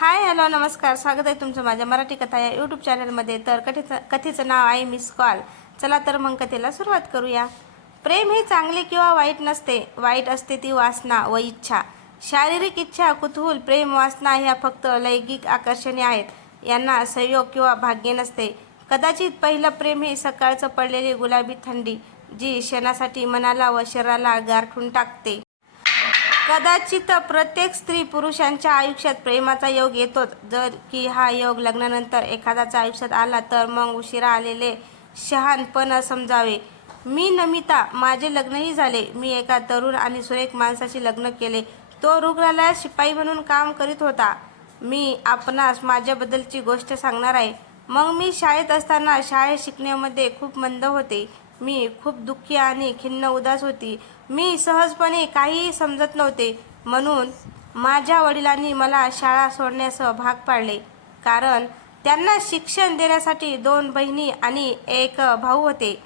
Hi hello नमस्कार. स्वागत आहे तुमचं माझ्या मराठी कथा या यूट्यूब चॅनलमध्ये तर कथेचं कथेचं नाव आहे मिस कॉल चला तर मग कथेला सुरुवात करूया. प्रेम हे चांगले किंवा वाईट नसते. वाईट असते ती वासना व इच्छा. शारीरिक इच्छा कुतूहल प्रेम वासना ह्या फक्त लैंगिक आकर्षणे आहेत. यांना संयोग किंवा भाग्य नसते. कदाचित पहिलं प्रेम हे सकाळचं पडलेली गुलाबी थंडी जी क्षणासाठी मनाला व शरीराला गारठून टाकते. कदाचित प्रत्येक स्त्री पुरुषांच्या आयुष्यात प्रेमाचा योग येतोच. जर की हा योग लग्नानंतर एखाद्याच्या आयुष्यात आला तर मग उशिरा आलेले शहाणपण समजावे. मी नमिता माझे लग्नही झाले. मी एका तरुण आणि सुरेख माणसाशी लग्न केले. तो रुग्णालयात शिपाई म्हणून काम करीत होता. मी आपणास माझ्याबद्दलची गोष्ट सांगणार आहे. मग मी शाळेत असताना शाळेत शिकण्यामध्ये खूप मंद होते. मी खूप दुःखी आणि खिन्न उदास होती. मी सहजपणे काहीही समजत नव्हते. म्हणून माझ्या वडिलांनी मला शाळा सोडण्यास भाग पाडले. कारण त्यांना शिक्षण देण्यासाठी दोन बहिणी आणि एक भाऊ होते.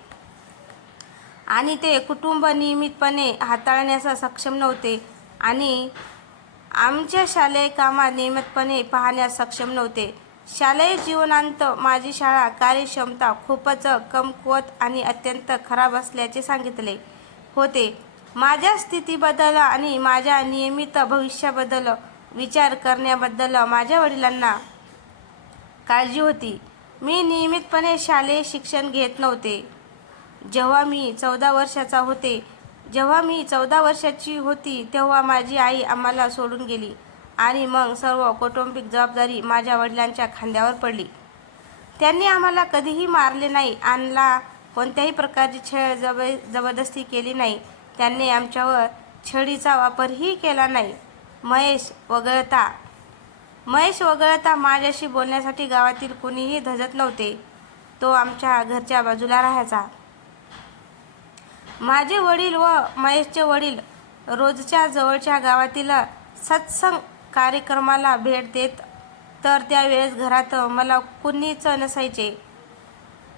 आणि ते कुटुंब नियमितपणे हाताळण्यास सक्षम नव्हते. आणि आमच्या शालेय कामात नियमितपणे पाहण्यास सक्षम नव्हते. शालेय जीवनांत माझी शाळा कार्यक्षमता खूपच कमकुवत आणि अत्यंत खराब असल्याचे सांगितले होते. माझ्या स्थितीबद्दल आणि माझ्या नियमित भविष्याबद्दल विचार करण्याबद्दल माझ्या वडिलांना काळजी होती. मी नियमितपणे शालेय शिक्षण घेत नव्हते. जेव्हा मी चौदा वर्षाचा होते जेव्हा मी चौदा वर्षाची होती तेव्हा माझी आई आम्हाला सोडून गेली आणि मग सर्व कौटुंबिक जबाबदारी माझ्या वडिलांच्या खांद्यावर पडली. त्यांनी आम्हाला कधीही मारले नाही आणला कोणत्याही प्रकारची छळ जब जबरदस्ती केली नाही. त्यांनी आमच्यावर छडीचा वापरही केला नाही. महेश वगळता. महेश वगळता माझ्याशी बोलण्यासाठी गावातील कोणीही धजत नव्हते. तो आमच्या घरच्या बाजूला राहायचा. माझे वडील व महेशचे वडील रोजच्या जवळच्या गावातील सत्संग कार्यक्रमाला भेट देत तर त्यावेळेस घरात मला कुणीच नसायचे.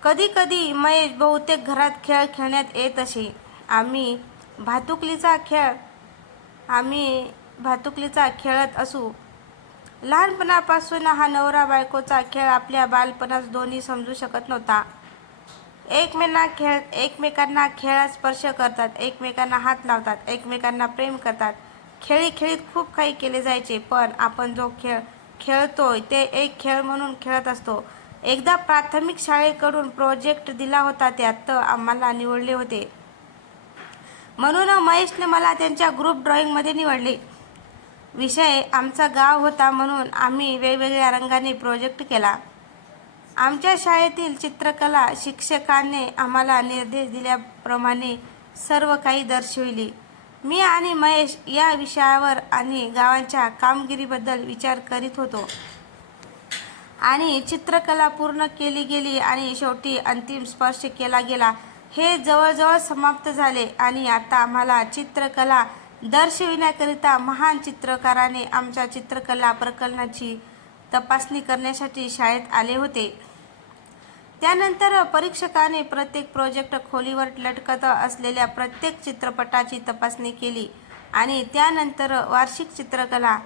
कधी कधी महेश बहुतेक घरात खेळ खेळण्यात येत असे. आम्ही भातुकलीचा खेळ. आम्ही भातुकलीचा खेळत असू. लहानपणापासून हा नवरा बायकोचा खेळ आपल्या बालपणास दोन्ही समजू शकत नव्हता. एकमेकांना खेळ एकमेकांना खेळात स्पर्श करतात एकमेकांना हात लावतात एकमेकांना प्रेम करतात. खेळी खेळीत खूप काही केले जायचे पण आपण जो खेळ खेळतोय ते एक खेळ म्हणून खेळत असतो. एकदा प्राथमिक शाळेकडून प्रोजेक्ट दिला होता त्यात आम्हाला निवडले होते. म्हणून महेशने मला त्यांच्या ग्रुप ड्रॉइंगमध्ये निवडले. विषय आमचा गाव होता म्हणून आम्ही वेगवेगळ्या रंगाने प्रोजेक्ट केला. आमच्या शाळेतील चित्रकला शिक्षकाने आम्हाला निर्देश दिल्याप्रमाणे सर्व काही दर्शविली. मी आणि महेश या विषयावर आणि गावांच्या कामगिरीबद्दल विचार करीत होतो. आणि चित्रकला पूर्ण केली गेली आणि शेवटी अंतिम स्पर्श केला गेला. हे जवळजवळ समाप्त झाले आणि आता आम्हाला चित्रकला दर्शविण्याकरिता महान चित्रकाराने आमच्या चित्रकला प्रकल्पाची तपासणी करण्यासाठी शाळेत आले होते. त्यानंतर परीक्षकाने प्रत्येक प्रोजेक्ट खोलीवर लटकत असलेल्या प्रत्येक चित्रपटाची तपासणी केली आणि त्यानंतर वार्षिक चित्रकला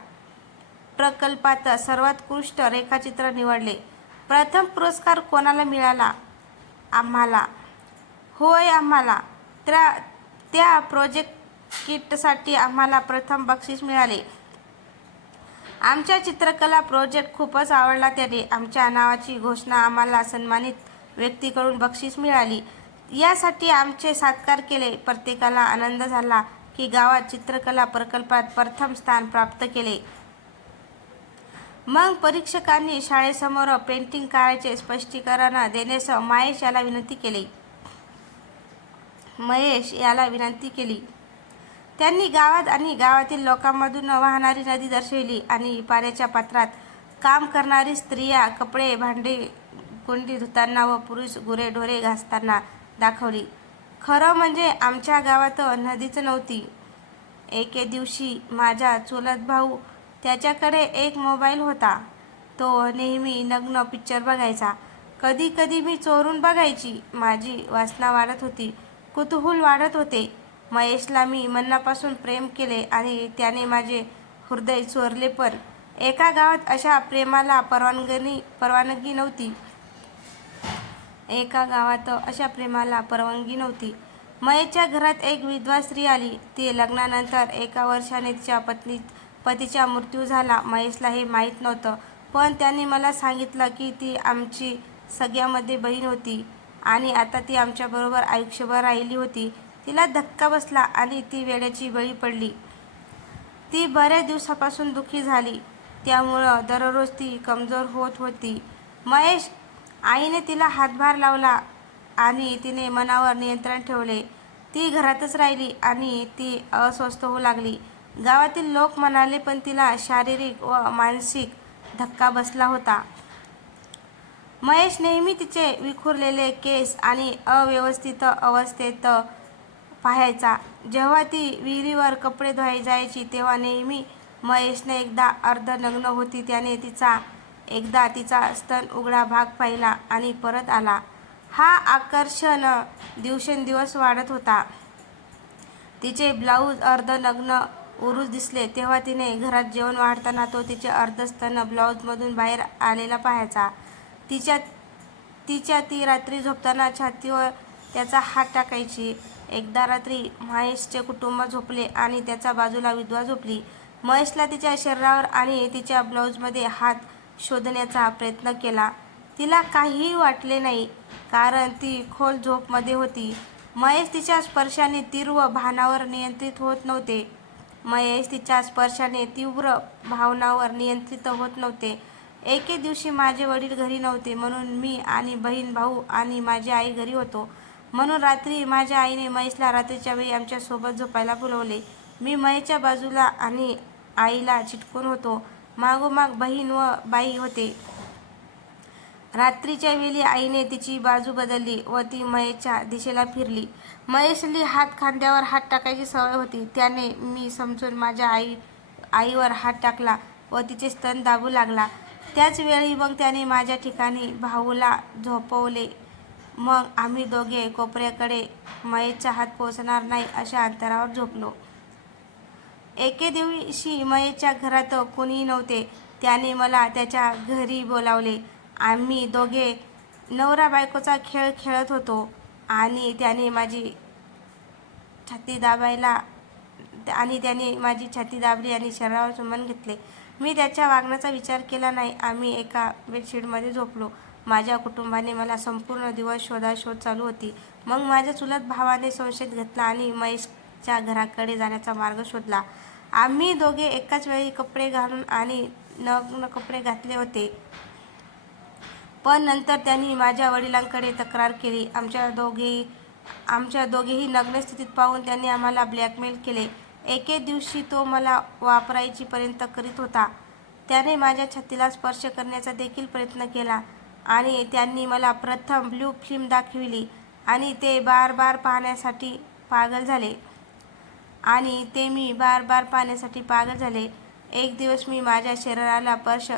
प्रकल्पात सर्वोत्कृष्ट रेखाचित्र निवडले. प्रथम पुरस्कार कोणाला मिळाला? आम्हाला. होय आम्हाला. त्या त्या प्रोजेक्ट किटसाठी आम्हाला प्रथम बक्षीस मिळाले. आमच्या चित्रकला प्रोजेक्ट खूपच आवडला त्याने. आमच्या नावाची घोषणा आम्हाला सन्मानित व्यक्तीकडून बक्षीस मिळाली. यासाठी आमचे सत्कार केले. प्रत्येकाला आनंद झाला की गावात चित्रकला प्रकल्पात प्रथम स्थान प्राप्त केले. मग परीक्षकांनी शाळेसमोर पेंटिंग करायचे स्पष्टीकरण देण्यास महेश याला विनंती केली. महेश याला विनंती केली. त्यांनी गावात आणि गावातील लोकांमधून वाहणारी नदी दर्शविली आणि पाण्याच्या पात्रात काम करणारी स्त्रिया कपडे भांडे कुंडी धुताना व पुरुष गुरेढोरे घासताना दाखवली. खरं म्हणजे आमच्या गावात नदीच नव्हती. एके दिवशी माझा चुलत भाऊ त्याच्याकडे एक मोबाईल होता. तो नेहमी नग्न पिक्चर बघायचा. कधी कधी मी चोरून बघायची. माझी वासना वाढत होती. कुतूहल वाढत होते. महेशला मी मनापासून प्रेम केले आणि त्याने माझे हृदय चोरले पण एका गावात अशा प्रेमाला परवानगी परवानगी नव्हती. एका गावात अशा प्रेमाला परवानगी नव्हती. महेशच्या घरात एक विधवा स्त्री आली. ती लग्नानंतर एका वर्षाने तिच्या पत्नी पतीचा मृत्यू झाला. महेशला हे माहीत नव्हतं. पण त्याने मला सांगितलं की ती आमची सगळ्यामध्ये बहीण होती. आणि आता ती आमच्याबरोबर आयुष्यभर राहिली होती. तिला धक्का बसला आणि ती वेड्याची बळी पडली. ती बऱ्याच दिवसापासून दुःखी झाली. त्यामुळं दररोज ती कमजोर होत होती. महेश आईने तिला हातभार लावला आणि तिने मनावर नियंत्रण ठेवले. ती घरातच राहिली आणि ती अस्वस्थ होऊ लागली. गावातील लोक म्हणाले पण तिला शारीरिक व मानसिक धक्का बसला होता. महेश नेहमी तिचे विखुरलेले केस आणि अव्यवस्थित अवस्थेत पाहायचा. जेव्हा ती विहिरीवर कपडे धुवाय जायची तेव्हा नेहमी महेशने एकदा अर्धनग्न होती. त्याने तिचा एकदा तिचा स्तन उघडा भाग पाहिला आणि परत आला. हा आकर्षण दिवसेंदिवस वाढत होता. तिचे ब्लाऊज अर्धनग्न उरूस दिसले. तेव्हा तिने घरात जेवण वाढताना तो तिचे अर्धस्तन ब्लाऊजमधून बाहेर आलेला पाहायचा. तिच्या तिच्या ती रात्री झोपताना छातीवर त्याचा हात टाकायची. एकदा रात्री महेशचे कुटुंब झोपले आणि त्याच्या बाजूला विधवा झोपली. महेशला तिच्या शरीरावर आणि तिच्या ब्लाऊजमध्ये हात शोधण्याचा प्रयत्न केला. तिला काहीही वाटले नाही कारण ती खोल झोपमध्ये होती. महेश तिच्या स्पर्शाने तीव्र भानावर नियंत्रित होत नव्हते. महेश तिच्या स्पर्शाने तीव्र भावनावर नियंत्रित होत नव्हते. एके दिवशी माझे वडील घरी नव्हते म्हणून मी आणि बहीण भाऊ आणि माझी आई घरी होतो. म्हणून रात्री माझ्या आईने महेशला रात्रीच्या वेळी आमच्यासोबत झोपायला बोलवले. मी महेशच्या बाजूला आणि आईला चिटकून होतो. मागोमाग बहीण व बाई होते. रात्रीच्या वेळी आईने तिची बाजू बदलली व ती महेशच्या दिशेला फिरली. महेशली हात खांद्यावर हात टाकायची सवय होती. त्याने मी समजून माझ्या आई आईवर हात टाकला व तिचे स्तन दाबू लागला. त्याच वेळी मग त्याने माझ्या ठिकाणी भाऊला झोपवले. मग आम्ही दोघे कोपऱ्याकडे महेशचा हात पोचणार नाही अशा अंतरावर झोपलो. एके दिवशी मयेच्या घरात कोणीही नव्हते. त्याने मला त्याच्या घरी बोलावले. आम्ही दोघे नवरा बायकोचा खेळ खेळत होतो आणि त्याने माझी छाती दाबायला आणि त्याने माझी छाती दाबली आणि शरीरावर चुंबन घेतले. मी त्याच्या वागण्याचा विचार केला नाही. आम्ही एका बेडशीटमध्ये झोपलो. माझ्या कुटुंबाने मला संपूर्ण दिवस शोधाशोध चालू होती. मग माझ्या चुलत भावाने संशयित घेतला आणि महेशच्या घराकडे जाण्याचा मार्ग शोधला. आम्ही दोघे एकाच वेळी कपडे घालून आणि नग्न कपडे घातले होते. पण नंतर त्यांनी माझ्या वडिलांकडे तक्रार केली. आमच्या दोघेही आमच्या दोघेही नग्न स्थितीत पाहून त्यांनी आम्हाला ब्लॅकमेल केले. एके दिवशी तो मला वापरायची पर्यंत करीत होता. त्याने माझ्या छातीला स्पर्श करण्याचा देखील प्रयत्न केला आणि त्यांनी मला प्रथम ब्ल्यू फिल्म दाखविली आणि ते बार बार पाहण्यासाठी पागल झाले. आणि ते मी बार बार पाहण्यासाठी पागल झाले. एक दिवस मी माझ्या शरीराला स्पर्श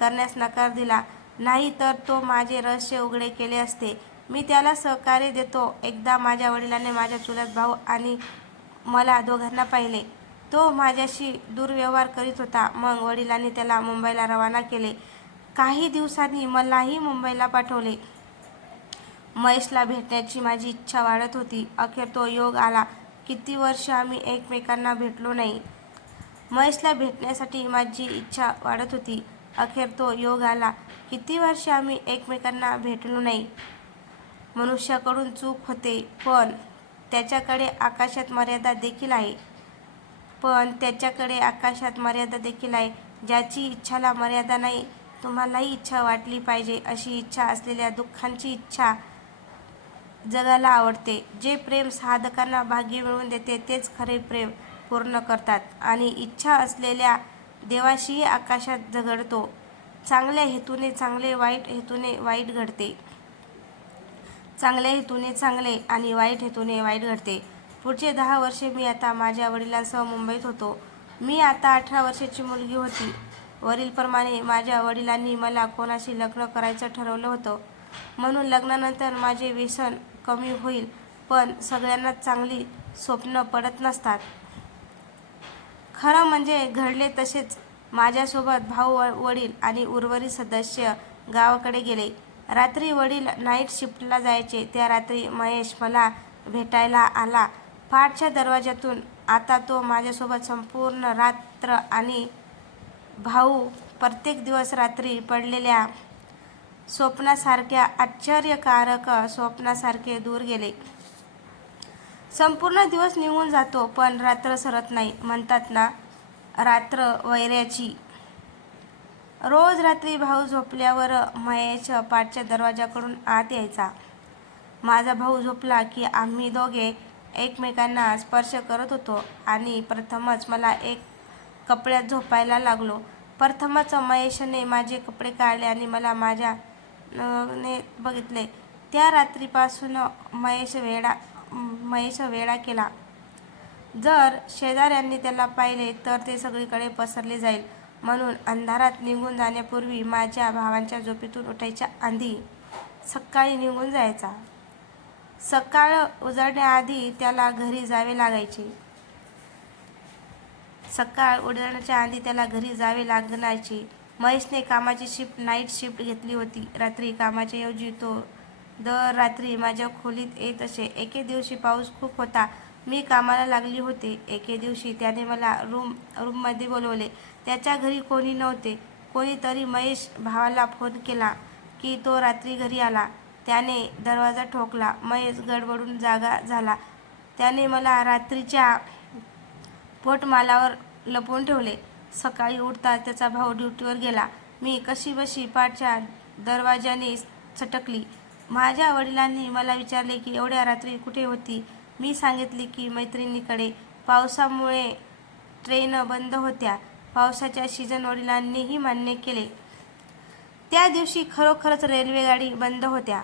करण्यास नकार दिला. नाही तर तो माझे रहस्य उघडे केले असते. मी त्याला सहकार्य देतो. एकदा माझ्या वडिलांनी माझ्या चुलत भाऊ आणि मला दोघांना पाहिले. तो माझ्याशी दुर्व्यवहार करीत होता. मग वडिलांनी त्याला मुंबईला रवाना केले. काही दिवसांनी मलाही मुंबईला पाठवले. महेशला भेटण्याची माझी इच्छा वाढत होती. अखेर तो योग आला. किती वर्ष आम्ही एकमेकांना भेटलो नाही. महेशला भेटण्यासाठी माझी इच्छा वाढत होती. अखेर तो योग आला. किती वर्ष आम्ही एकमेकांना भेटलो नाही. मनुष्याकडून चूक होते पण त्याच्याकडे आकाशात मर्यादा देखील आहे. पण त्याच्याकडे आकाशात मर्यादा देखील आहे. ज्याची इच्छाला मर्यादा नाही तुम्हालाही इच्छा वाटली पाहिजे अशी इच्छा असलेल्या दुःखांची इच्छा जगाला आवडते. जे प्रेम साधकांना भाग्य मिळवून देते तेच खरे प्रेम पूर्ण करतात. आणि इच्छा असलेल्या देवाशीही आकाशात झगडतो. चांगल्या हेतूने चांगले वाईट हेतूने वाईट घडते. चांगल्या हेतूने चांगले आणि वाईट हेतूने वाईट घडते. पुढचे दहा वर्षे मी आता माझ्या वडिलांसह मुंबईत होतो. मी आता अठरा वर्षाची मुलगी होती. वरीलप्रमाणे माझ्या वडिलांनी मला कोणाशी लग्न करायचं ठरवलं होतं. म्हणून लग्नानंतर माझे व्यसन कमी होईल पण सगळ्यांना चांगली स्वप्न पडत नसतात. खरं म्हणजे घडले तसेच माझ्यासोबत भाऊ व- वडील आणि उर्वरित सदस्य गावाकडे गेले. रात्री वडील नाईट शिफ्टला जायचे. त्या रात्री महेश मला भेटायला आला. फाटच्या दरवाज्यातून आता तो माझ्यासोबत संपूर्ण रात्र आणि भाऊ प्रत्येक दिवस रात्री पडलेल्या स्वप्नासारख्या आश्चर्यकारक स्वप्नासारखे दूर गेले. संपूर्ण दिवस निघून जातो पण रात्र सरत नाही. म्हणतात ना रात्र वैऱ्याची. रोज रात्री भाऊ झोपल्यावर महेश पाठच्या दरवाजाकडून आत यायचा. माझा भाऊ झोपला की आम्ही दोघे एकमेकांना स्पर्श करत होतो आणि प्रथमच मला एक कपड्यात झोपायला लागलो. प्रथमच महेशने माझे कपडे काढले आणि मला माझ्या ने बघितले. त्या रात्रीपासून महेश वेडा महेश वेडा केला. जर शेजाऱ्यांनी त्याला पाहिले तर ते सगळीकडे पसरले जाईल. म्हणून अंधारात निघून जाण्यापूर्वी माझ्या भावांच्या झोपेतून उठायच्या आधी सकाळी निघून जायचा. सकाळ उजळण्याआधी त्याला घरी जावे लागायचे. सकाळ उडवण्याच्या आधी त्याला घरी जावे लागण्याचे महेशने कामाची शिफ्ट नाईट शिफ्ट घेतली होती. रात्री कामाच्या ऐवजी तो दर रात्री माझ्या खोलीत येत असे. एके दिवशी पाऊस खूप होता. मी कामाला लागली होते. एके दिवशी त्याने मला रूम रूममध्ये बोलवले. त्याच्या घरी कोणी नव्हते. कोणीतरी महेश भावाला फोन केला की तो रात्री घरी आला. त्याने दरवाजा ठोकला. महेश गडबडून जागा झाला. त्याने मला रात्रीच्या पोटमालावर लपवून ठेवले. सकाळी उठता त्याचा भाऊ ड्युटीवर गेला. मी कशीबशी पाठच्या दरवाजाने सटकली. माझ्या वडिलांनी मला विचारले की एवढ्या रात्री कुठे होती? मी सांगितले की मैत्रिणीकडे. पावसामुळे ट्रेन बंद होत्या. पावसाच्या सीझन वडिलांनीही मान्य केले. त्या दिवशी खरोखरच रेल्वेगाडी बंद होत्या.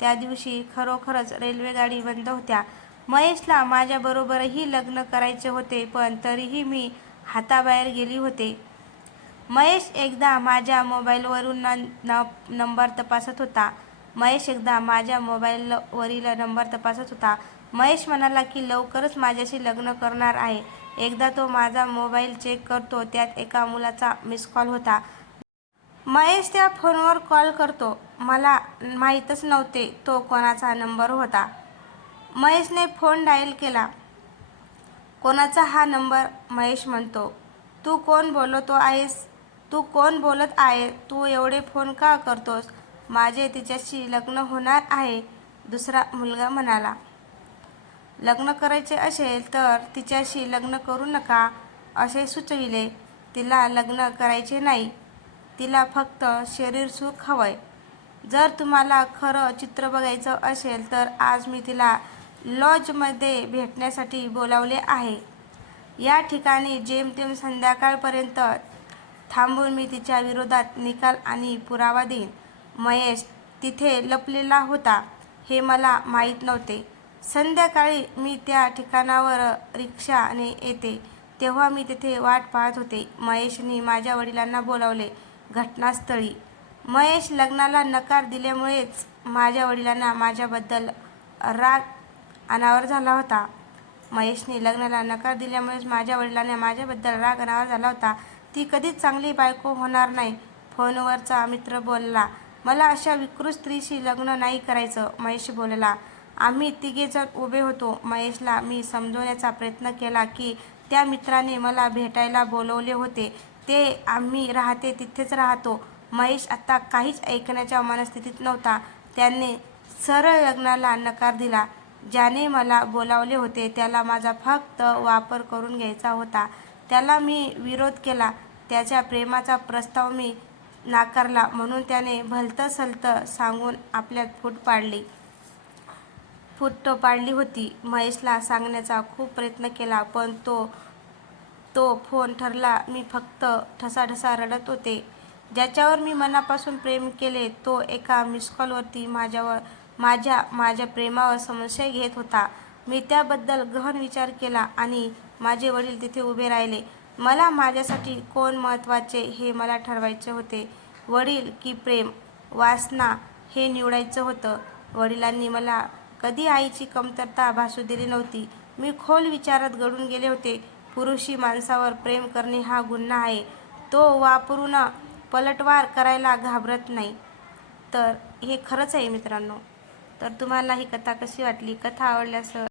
त्या दिवशी खरोखरच रेल्वेगाडी बंद होत्या. महेशला माझ्याबरोबरही लग्न करायचे होते पण तरीही मी हाताबाहेर गेली होते. महेश एकदा माझ्या मोबाईलवरून न न नंबर तपासत होता. महेश एकदा माझ्या मोबाईलवरील नंबर तपासत होता. महेश म्हणाला की लवकरच माझ्याशी लग्न करणार आहे. एकदा तो माझा मोबाईल चेक करतो त्यात एका मुलाचा मिस कॉल होता. महेश त्या फोनवर कॉल करतो. मला माहीतच नव्हते तो कोणाचा नंबर होता. महेशने फोन डायल केला. कोणाचा हा नंबर? महेश म्हणतो. तू कोण बोलतो आहेस? तू कोण बोलत आहे? तू एवढे फोन का करतोस? माझे तिच्याशी लग्न होणार आहे दुसरा मुलगा म्हणाला. लग्न करायचे असेल तर तिच्याशी लग्न करू नका असे सुचविले. तिला लग्न करायचे नाही. तिला फक्त शरीर सुख हवंय. जर तुम्हाला खरं चित्र बघायचं असेल तर आज मी तिला लॉजमध्ये भेटण्यासाठी बोलावले आहे. या ठिकाणी जेमतेम संध्याकाळपर्यंत थांबून मी तिच्या विरोधात निकाल आणि पुरावा देईन. महेश तिथे लपलेला होता हे मला माहीत नव्हते. संध्याकाळी मी त्या ठिकाणावर रिक्षाने येते. तेव्हा मी तिथे वाट पाहत होते. महेशने माझ्या वडिलांना बोलावले घटनास्थळी. महेश लग्नाला नकार दिल्यामुळेच माझ्या वडिलांना माझ्याबद्दल राग अनावर झाला होता. महेशने लग्नाला नकार दिल्यामुळेच माझ्या वडिलांना माझ्याबद्दल राग अनावर झाला होता. ती कधीच चांगली बायको होणार नाही. फोनवरचा मित्र बोलला मला अशा विकृत स्त्रीशी लग्न नाही करायचं. महेश बोलला आम्ही तिघेजण उभे होतो. महेशला मी समजवण्याचा प्रयत्न केला की त्या मित्राने मला भेटायला बोलवले होते. ते आम्ही राहते तिथेच राहतो. महेश आत्ता काहीच ऐकण्याच्या मनस्थितीत नव्हता. त्याने सरळ लग्नाला नकार दिला. ज्याने मला बोलावले होते त्याला माझा फक्त वापर करून घ्यायचा होता. त्याला मी विरोध केला. त्याच्या प्रेमाचा प्रस्ताव मी नाकारला म्हणून त्याने भलतं सलतं सांगून आपल्यात फूट पाडली. फूट पाडली होती. महेशला सांगण्याचा खूप प्रयत्न केला पण तो तो फोन ठरला मी फक्त ठसाठसा रडत होते. ज्याच्यावर मी मनापासून प्रेम केले तो एका मिस कॉलवरती माझ्यावर माझ्या माझ्या प्रेमावर समस्या घेत होता. मी त्याबद्दल गहन विचार केला आणि माझे वडील तिथे उभे राहिले. मला माझ्यासाठी कोण महत्त्वाचे हे मला ठरवायचे होते. वडील की प्रेम वासना हे निवडायचं होतं. वडिलांनी मला कधी आईची कमतरता भासू दिली नव्हती. मी खोल विचारात घडून गेले होते. पुरुषी माणसावर प्रेम करणे हा गुन्हा आहे. तो वापरून पलटवार करायला घाबरत नाही. तर हे खरंच आहे मित्रांनो. तर तुम्हाला ही कथा कशी वाटली? कथा आवडल्यास